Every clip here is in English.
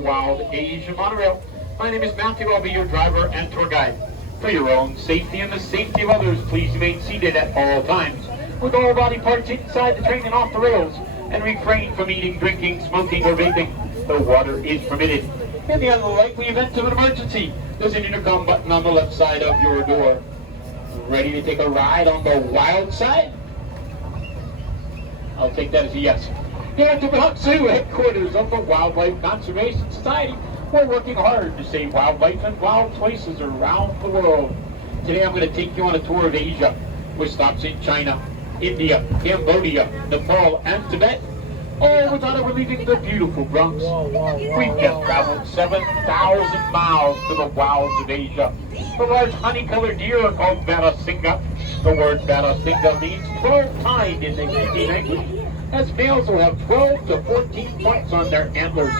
Wild Asia monorail. My name is Matthew. I'll be your driver and tour guide. For your own safety and the safety of others, please remain seated at all times, with all body parts inside the train and off the rails, and refrain from eating, drinking, smoking, or vaping. The water is permitted. In the unlikely event of an emergency, there's an intercom button on the left side of your door. Ready to take a ride on the wild side? I'll take that as a yes. Here at the Bronx Zoo, headquarters of the Wildlife Conservation Society, we're working hard to save wildlife and wild places around the world. Today I'm going to take you on a tour of Asia, with stops in China, India, Cambodia, Nepal, and Tibet, all without ever leaving the beautiful Bronx. We've just traveled 7,000 miles to the wilds of Asia. The large honey-colored deer are called Barasinga. The word Barasinga means 12-tined in the Hindi language, as males will have 12 to 14 points on their antlers.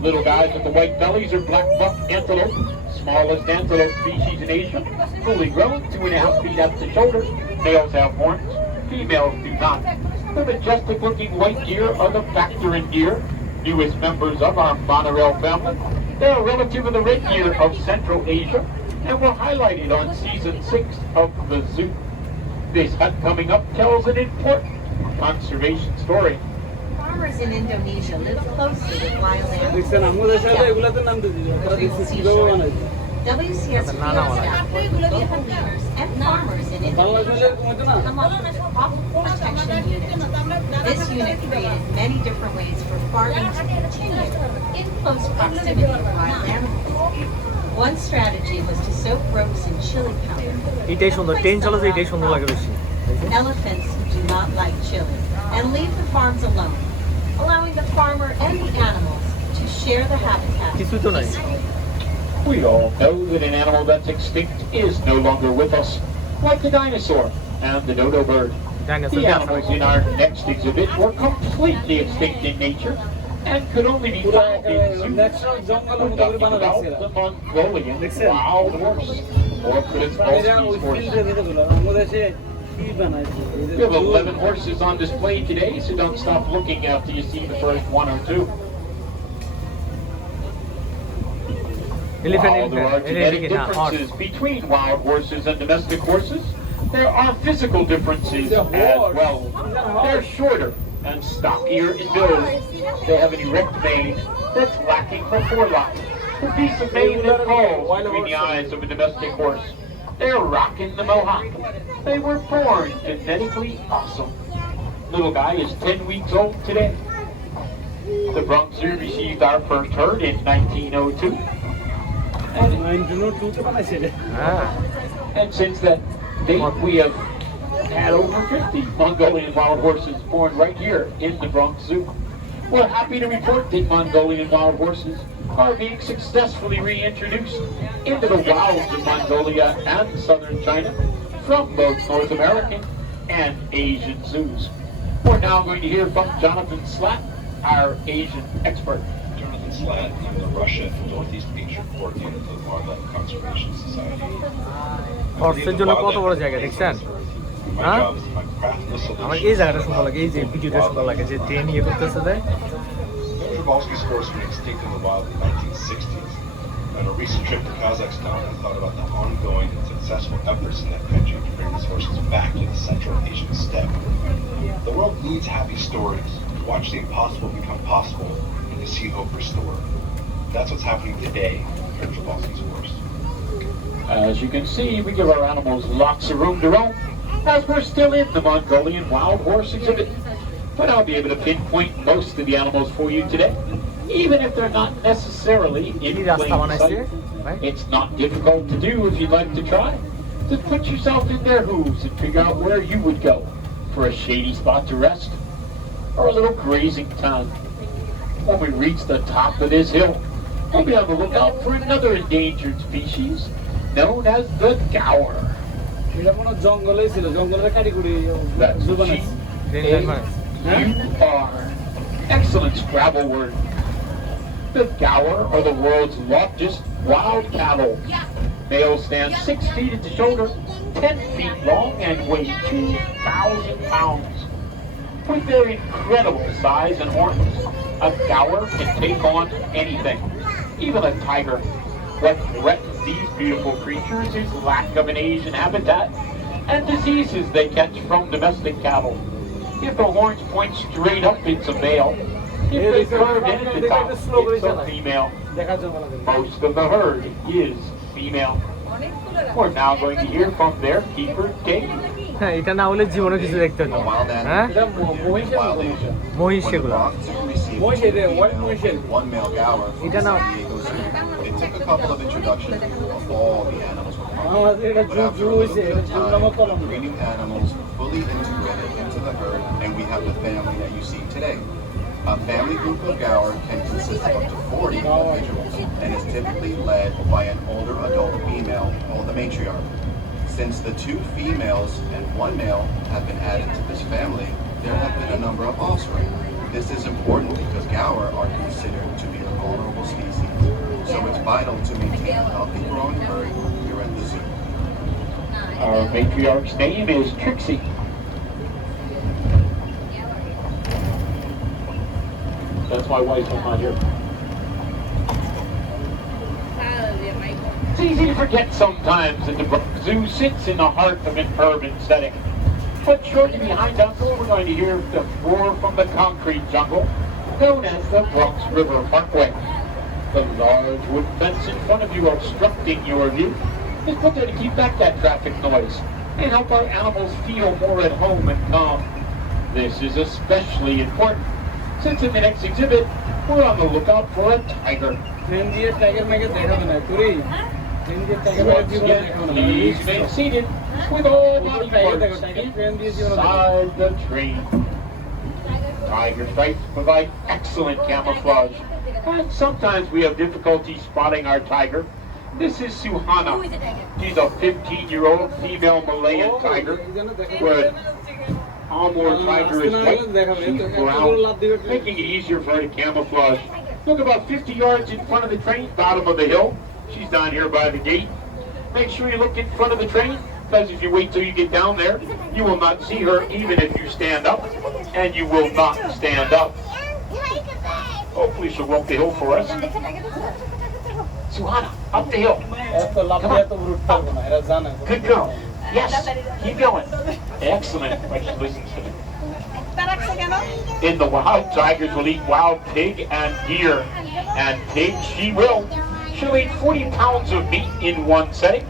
Little guys with the white bellies are black buck antelope, smallest antelope species in Asia, fully grown, 2.5 feet at the shoulder. Males have horns, females do not. The majestic-looking white deer are the Bactrian deer, newest members of our monorail family. They're a relative of the red deer of Central Asia, and were highlighted on season 6 of the zoo. This hunt coming up tells an important conservation story. Farmers in Indonesia live closely with wild animals. WCS field staff work with local leaders and farmers in Indonesia to come up with a crop protection unit. This unit created many different ways for farming to continue in close proximity to wild animals. One strategy was to soak ropes in chili powder. Elephants do not like chili and leave the farms alone, allowing the farmer and the animals to share the habitat peacefully. We all know that an animal that's extinct is no longer with us, like the dinosaur and the dodo bird. The animals in our next exhibit were completely extinct in nature and could only be found in zoos. We're talking about the Mongolian wild horse, or Krizbalski's horse. We have 11 horses on display today, so don't stop looking after you see the first one or two. While there are genetic differences between wild horses and domestic horses, there are physical differences as well. They're shorter and stockier in build. They have an erect mane that's lacking for forelock, the piece of mane that falls between the eyes of a domestic horse. They're rocking the mohawk. They were born genetically awesome. Little guy is 10 weeks old today. The Bronx Zoo received our first herd in 1902. And since that date, we have had over 50 Mongolian wild horses born right here in the Bronx Zoo. We're happy to report that Mongolian wild horses are being successfully reintroduced into the wilds of Mongolia and southern China from both North American and Asian zoos. We're now going to hear from Jonathan Slatt, our Asian expert. Jonathan Slatt, I'm the Russia and Northeast Asia coordinator for the Wildlife Conservation Society. হর্সের জন্য কত বড় জায়গা দেখছেন? হ্যাঁ আমার এই জায়গাটা সুন্দর লাগে, এই যে ভিডিওটা সুন্দর লাগে যে ট্রেন ইয়ে করতেছে দেয়। Bronx horse went extinct in the wild in the 1960s. On a recent trip to Kazakhstan, I thought about the ongoing and successful efforts in that country to bring these horses back to the Central Asian steppe. The world needs happy stories, to watch the impossible become possible, and to see hope restored. That's what's happening today in terms of Bronx's horse. As you can see, we give our animals lots of room to roam, as we're still in the Mongolian wild horse exhibit. But I'll be able to pinpoint most of the animals for you today, even if they're not necessarily in plain sight. It's not difficult to do if you'd like to try. Just put yourself in their hooves and figure out where you would go for a shady spot to rest or a little grazing time. When we reach the top of this hill, we'll be on the lookout for another endangered species known as the gaur. That's G-A-U-R. Excellent Scrabble word. The gaur are the world's largest wild cattle. Males stand 6 feet at the shoulder, 10 feet long, and weigh 2,000 pounds. With their incredible size and horns, a gaur can take on anything. even a tiger. What threatens these beautiful creatures is lack of an Asian habitat and diseases they catch from domestic cattle. If the horns point straight up, it's a male. If they curve in at the top, it's a female. Most of the herd is female. We're now going to hear from their keeper, Dave. হ্যাঁ এটা না হলে জীবনে কিছু দেখতে হতো হ্যাঁ মহিষ সেগুলো এটা না It took a couple of introductions of all the animals were breeding animals fully integrated into the herd, and we have the family that you see today. A family group of gaur can consist of up to 40 individuals and is typically led by an older adult female called the matriarch. Since the 2 females and 1 male have been added to this family, there have been a number of offspring. This is important because gaur are considered to be a vulnerable species, so it's vital to maintain a healthy growing herd here at the zoo. Our matriarch's name is Trixie. That's my wife, I'm not here. It's easy to forget sometimes that the Bronx Zoo sits in the heart of an urban setting. But shortly behind us, we're going to hear the roar from the concrete jungle, known as the Bronx River Parkway. The large wooden fence in front of you obstructing your view is put there to keep back that traffic noise and help our animals feel more at home and calm. This is especially important since in the next exhibit, we're on the lookout for a tiger. Once again, please remain seated with all body parts inside the train. Tiger stripes provide excellent camouflage, and sometimes we have difficulty spotting our tiger. This is Suhana. She's a 15-year-old female Malayan tiger, where Amur tiger is white, she's brown, making it easier for her to camouflage. Look about 50 yards in front of the train, bottom of the hill. She's down here by the gate. Make sure you look in front of the train, because if you wait till you get down there, you will not see her even if you stand up, and you will not stand up. Hopefully she'll walk the hill for us. Suhana, up the hill. Come on. Up. Good girl. Yes, keep going. Excellent. Like she listens to me. In the wild, tigers will eat wild pig and deer. And pig she will. She'll eat 40 pounds of meat in one setting,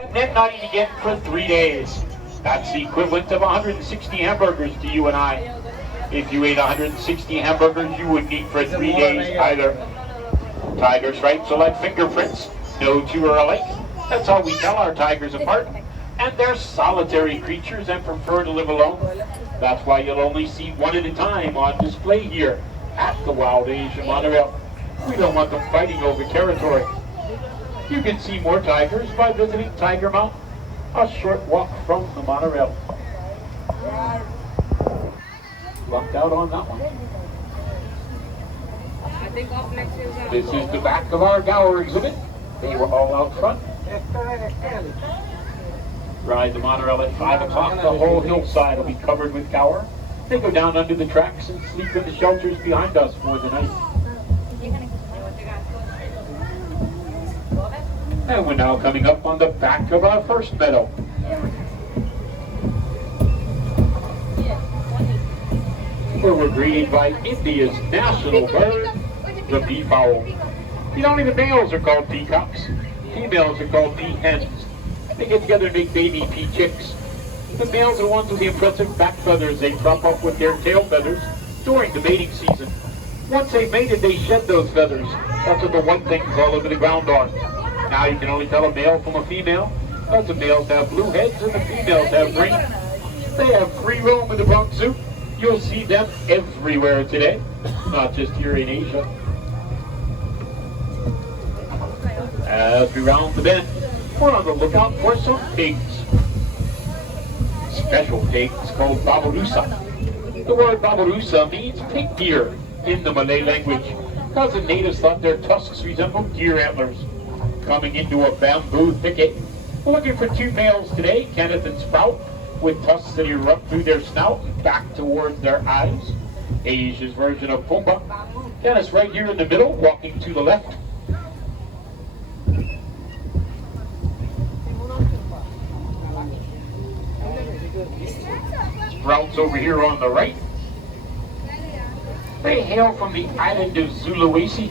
and then not eat again for 3 days. That's the equivalent of 160 hamburgers to you and I. If you ate 160 hamburgers, you wouldn't eat for 3 days either. Tiger stripes are like fingerprints. No two are alike. That's how we tell our tigers apart. And they're solitary creatures and prefer to live alone. That's why you'll only see one at a time on display here at the Wild Asian Monorail. We don't want them fighting over territory. You can see more tigers by visiting Tiger Mountain, a short walk from the monorail. Lucked out on that one. This is the back of our gaur exhibit. They were all out front. Ride the monorail at 5 o'clock. The whole hillside will be covered with gaur. They go down under the tracks and sleep in the shelters behind us for the night. And we're now coming up on the back of our first meadow. Where we're greeted by India's national bird, the peafowl. You know, only the males are called peacocks. Females are called peahens. They get together and make baby pea chicks. The males are ones with the impressive back feathers they prop up with their tail feathers during the mating season. Once they've mated, they shed those feathers. That's what the white things all over the ground are. Now you can only tell a male from a female, because the males have blue heads and the females have green. They have free roam in the Bronx Zoo. You'll see them everywhere today, not just here in Asia. As we round the bend, we're on the lookout for some pigs. Special pigs called babarusa. The word babarusa means pig deer in the Malay language, because the natives thought their tusks resembled deer antlers. Coming into a bamboo thicket, we're looking for 2 males today, Kenneth and Sprout, with tusks that erupt through their snout and back towards their eyes. Asia's version of Pumbaa. Kenneth's right here in the middle, walking to the left. Sprouts over here on the right. They hail from the island of Sulawesi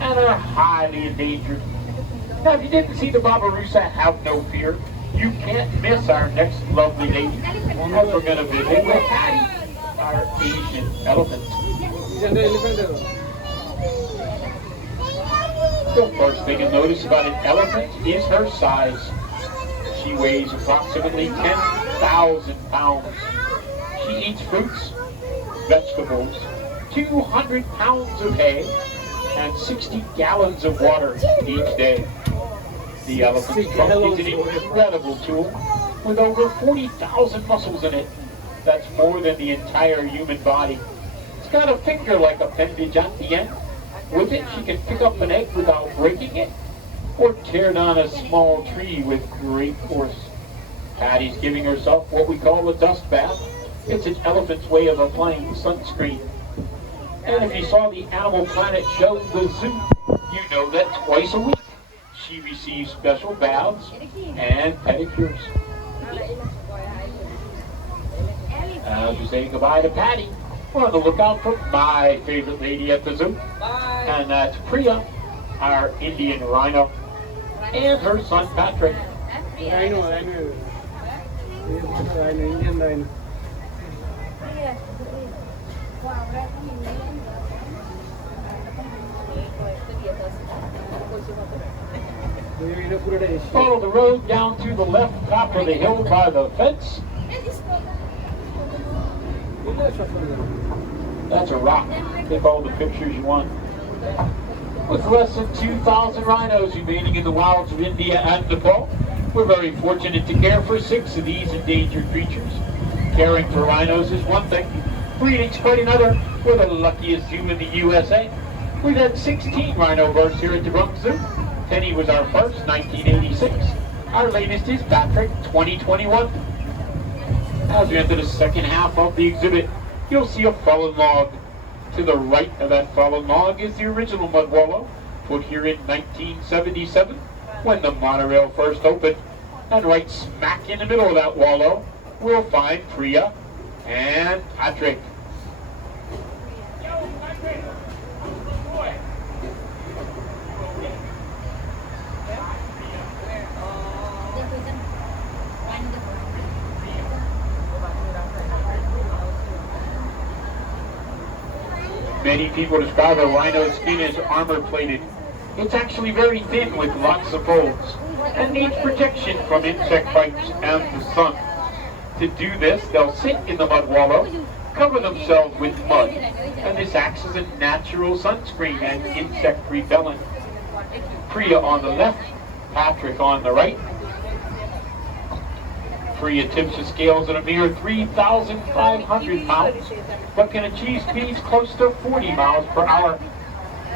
and are highly endangered. Now, if you didn't see the Babirusa, have no fear. You can't miss our next lovely lady, as we're going to visit with Patty, our Asian elephant. The first thing to notice about an elephant is her size. She weighs approximately 10,000 pounds. She eats fruits, vegetables, 200 pounds of hay, and 60 gallons of water each day. The elephant's trunk is an incredible tool with over 40,000 muscles in it. That's more than the entire human body. It's got a finger-like appendage at the end. With it, she can pick up an egg without breaking it, or tear down a small tree with great force. Patty's giving herself what we call a dust bath. It's an elephant's way of applying sunscreen. And if you saw the Animal Planet show, The Zoo, you know that twice a week she receives special baths and pedicures. As we say goodbye to Patty, we're on the lookout for my favorite lady at the zoo. And that's Priya, our Indian rhino, and her son Patrick. Rhino, Indian rhino. Follow the road down to the left top of the hill by the fence. That's a rock. Take all the pictures you want. With less than 2,000 rhinos remaining in the wilds of India and Nepal, we're very fortunate to care for 6 of these endangered creatures. Caring for rhinos is one thing, breeding's quite another. We're the luckiest zoo in the USA. We've had 16 rhino births here at the Bronx Zoo. Penny was our first, 1986. Our latest is Patrick, 2021. As we enter the second half of the exhibit, you'll see a fallen log. To the right of that fallen log is the original mud wallow, put here in 1977 when the monorail first opened. And right smack in the middle of that wallow, we'll find Priya and Patrick. Many people describe a rhino's skin as armor-plated. It's actually very thin with lots of folds and needs protection from insect bites and the sun. To do this, they'll sit in the mud wallow, cover themselves with mud, and this acts as a natural sunscreen and insect repellent. Priya on the left, Patrick on the right. Priya tips the scales at a mere 3,500 pounds, but can achieve speeds close to 40 miles per hour.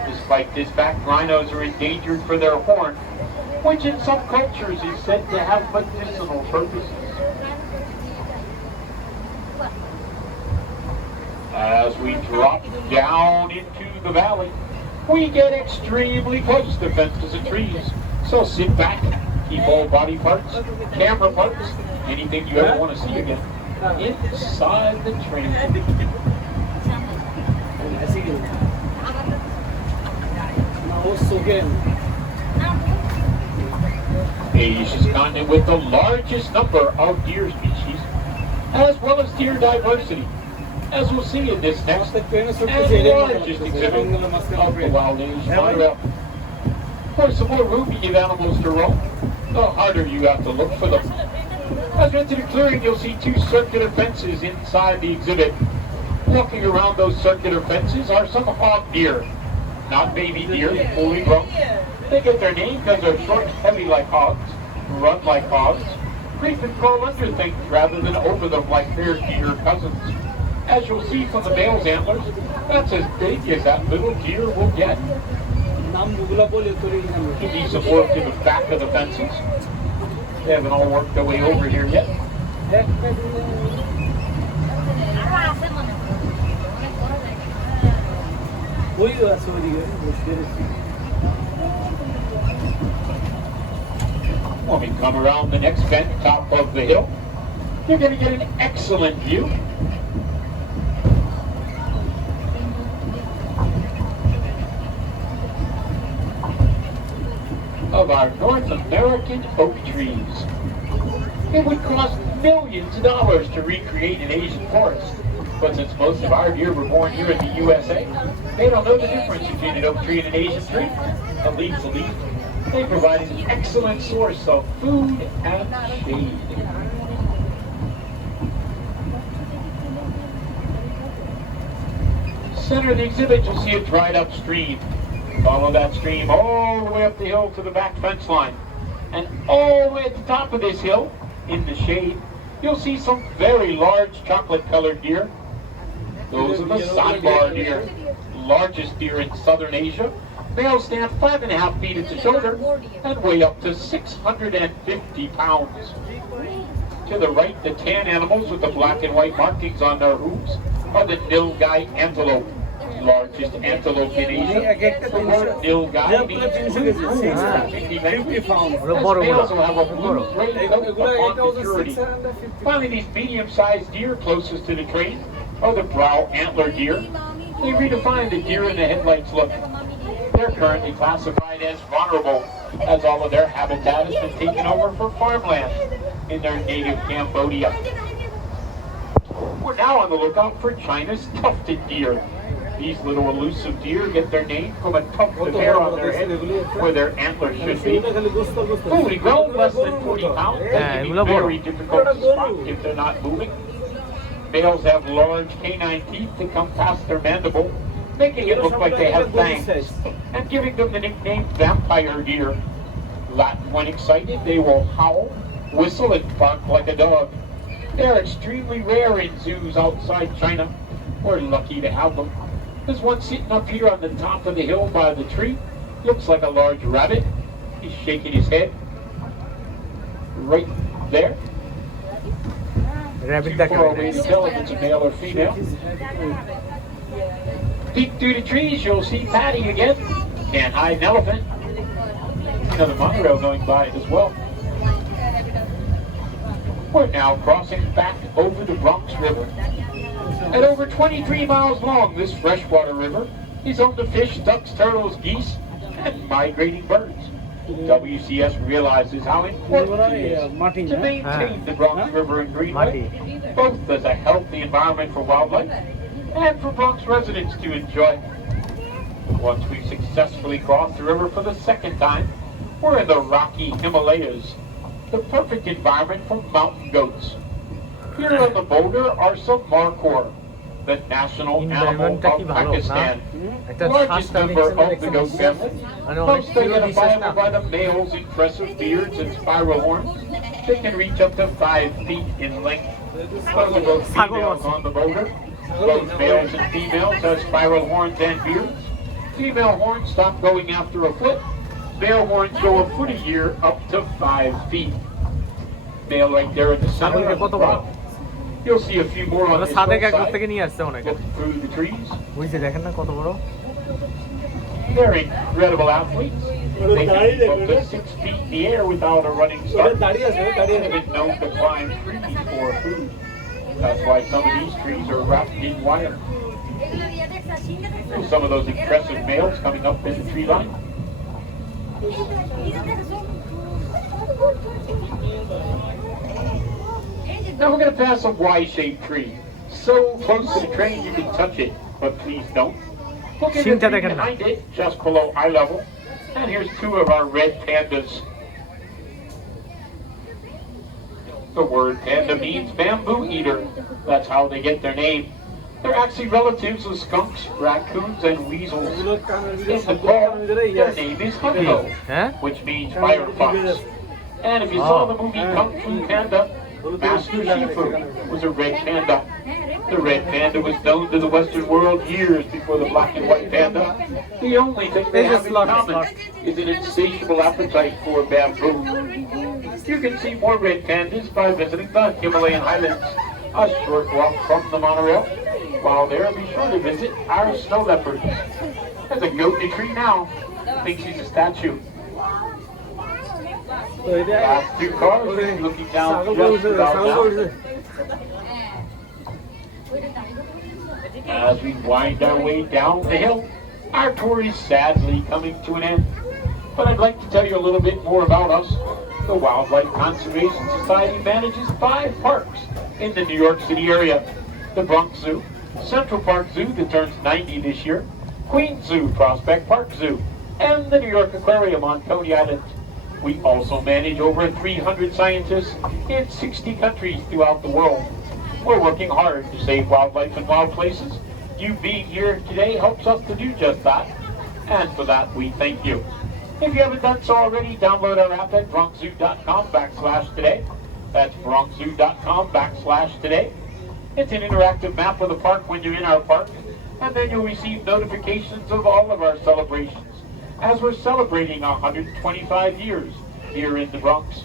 Despite this fact, rhinos are endangered for their horn, which in some cultures is said to have medicinal purposes. As we drop down into the valley, we get extremely close to fences and trees. So sit back, keep all body parts, camera parts, anything you ever want to see again, inside the train. Asia's continent with the largest number of deer species, as well as deer diversity, as we'll see in this next and largest exhibit of the Wild Asian monorail. For some more room to give animals to roam, the harder you have to look for them. As we enter the clearing, you'll see 2 circular fences inside the exhibit. Walking around those circular fences are some hog deer. Not baby deer, fully grown. They get their name because they're short and heavy like hogs, run like hogs, creep and crawl under things rather than over them like their deer cousins. As you'll see from the male's antlers, that's as big as that little deer will get. You need some work in the back of the fences. They haven't all worked their way over here yet. When we come around the next bend, top of the hill, you're going to get an excellent view of our North American oak trees. It would cost millions of dollars to recreate an Asian forest, but since most of our deer were born here in the USA, they don't know the difference between an oak tree and an Asian tree. And leaf to leaf, they provide an excellent source of food and shade. Center of the exhibit, you'll see a dried up stream. Follow that stream all the way up the hill to the back fence line. And all the way at the top of this hill, in the shade, you'll see some very large chocolate-colored deer. Those are the sandbar deer, largest deer in southern Asia. Males stand 5.5 feet at the shoulder and weigh up to 650 pounds. To the right, the tan animals with the black and white markings on their hooves are the nilgai antelope, largest antelope in Asia. The word nilgai means males will have a blue-gray coat upon maturity. Finally, these medium-sized deer closest to the train are the brow antler deer. They redefine the deer in the headlights look. They're currently classified as vulnerable, as all of their habitat has been taken over for farmland in their native Cambodia. We're now on the lookout for China's tufted deer. These little elusive deer get their name from a tuft of hair on their head where their antlers should be. Fully grown, less than 40 pounds, they can be very difficult to spot if they're not moving. Males have large canine teeth that come past their mandible, making it look like they have fangs, and giving them the nickname vampire deer. When excited, they will howl, whistle, and bark like a dog. They're extremely rare in zoos outside China. We're lucky to have them. There's one sitting up here on the top of the hill by the tree. Looks like a large rabbit. He's shaking his head. Right there. Too far away to tell if it's a male or female. Peek through the trees, you'll see Patty again. Can't hide an elephant. Another monorail going by as well. We're now crossing back over the Bronx River. At over 23 miles long, this freshwater river is home to fish, ducks, turtles, geese, and migrating birds. WCS realizes how important it is to maintain the Bronx River and Greenway, both as a healthy environment for wildlife and for Bronx residents to enjoy. Once we've successfully crossed the river for the second time, we're in the rocky Himalayas, the perfect environment for mountain goats. Here on the boulder are some markhor, the national animal of Pakistan, the largest member of the goat family. Most identifiable by the male's impressive beards and spiral horns. They can reach up to 5 feet in length. Those are both females on the boulder. Both males and females have spiral horns and beards. Female horns stop going after a foot. Male horns go a foot a year up to 5 feet. Male right there in the center of the rock. You'll see a few more on this side. Look through the trees. They're incredible athletes. They can jump up to 6 feet in the air without a running start. They've been known to climb trees for food. That's why some of these trees are wrapped in wire. Some of those impressive males coming up in the tree line. Now we're going to pass a Y-shaped tree. So close to the train you can touch it, but please don't. Look at the tree behind it, just below eye level. And here's 2 of our red pandas. The word panda means bamboo eater. That's how they get their name. They're actually relatives of skunks, raccoons, and weasels. In Nepal, their name is Hunko, which means firefox. And if you saw the movie Kung Fu Panda, Master Shifu was a red panda. The red panda was known to the Western world years before the black and white panda. The only thing they have in common is an insatiable appetite for bamboo. You can see more red pandas by visiting the Himalayan highlands, a short walk from the monorail. While there, be sure to visit our snow leopard. There's a goat in a tree now. Thinks he's a statue. Last 2 cars looking down just about now. As we wind our way down the hill, our tour is sadly coming to an end. But I'd like to tell you a little bit more about us. The Wildlife Conservation Society manages 5 parks in the New York City area. The Bronx Zoo, Central Park Zoo that turns 90 this year, Queens Zoo, Prospect Park Zoo, and the New York Aquarium on Coney Island. We also manage over 300 scientists in 60 countries throughout the world. We're working hard to save wildlife and wild places. You being here today helps us to do just that, and for that we thank you. If you haven't done so already, download our app at bronxzoo.com/today. That's bronxzoo.com/today. It's an interactive map of the park when you're in our park, and then you'll receive notifications of all of our celebrations as we're celebrating 125 years here in the Bronx.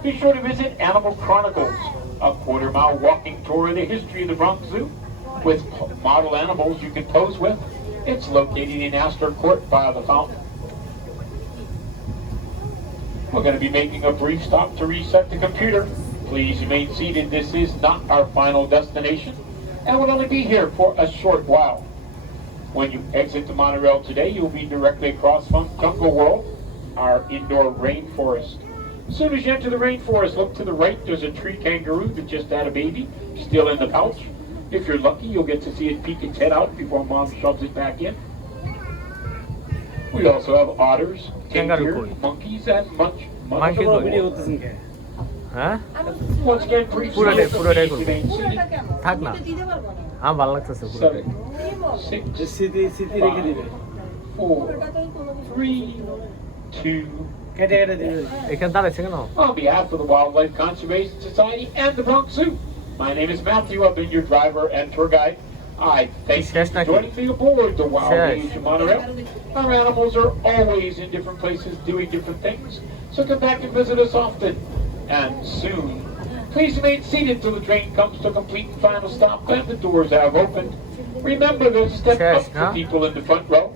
Be sure to visit Animal Chronicles, a quarter-mile walking tour of the history of the Bronx Zoo with model animals you can pose with. It's located in Astor Court by the fountain. We're going to be making a brief stop to reset the computer. Please remain seated. This is not our final destination, and we'll only be here for a short while. When you exit the monorail today, you'll be directly across from Jungle World, our indoor rainforest. As soon as you enter the rainforest, look to the right. There's a tree kangaroo that just had a baby, still in the pouch. If you're lucky, you'll get to see it peek its head out before Mom shoves it back in. We also have otters, Kangaroo reindeer, monkeys, and much more. হ্যাঁ Once again, please পুরোটাই feel পুরোটাই free to করবো remain seated. থাক না আমার ভালো লাগতেছে পুরোটাই 7, 6, 5, 4, 3, 2. এখানে দাঁড়াইছে কেন On behalf of the Wildlife Conservation Society and the Bronx Zoo, my name is Matthew. I've been your driver and tour guide. I thank you for joining me aboard the Wild Asian Monorail. Our animals are always in different places doing different things, so come back and visit us often and soon. Please remain seated till the train comes to a complete and final stop and the doors have opened. Remember to step up for people in the front row,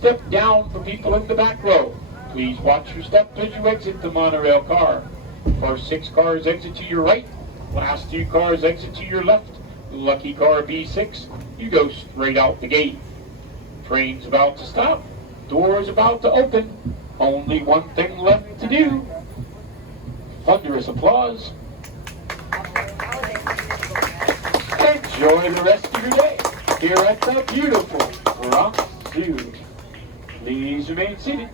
step down for people in the back row. Please watch your step as you exit the monorail car. First 6 cars exit to your right, last 2 cars exit to your left. Lucky car B6, you go straight out the gate. Train's about to stop, doors about to open. Only one thing left to do. Thunderous applause. Enjoy the rest of your day here at the beautiful Bronx Zoo. Please remain seated.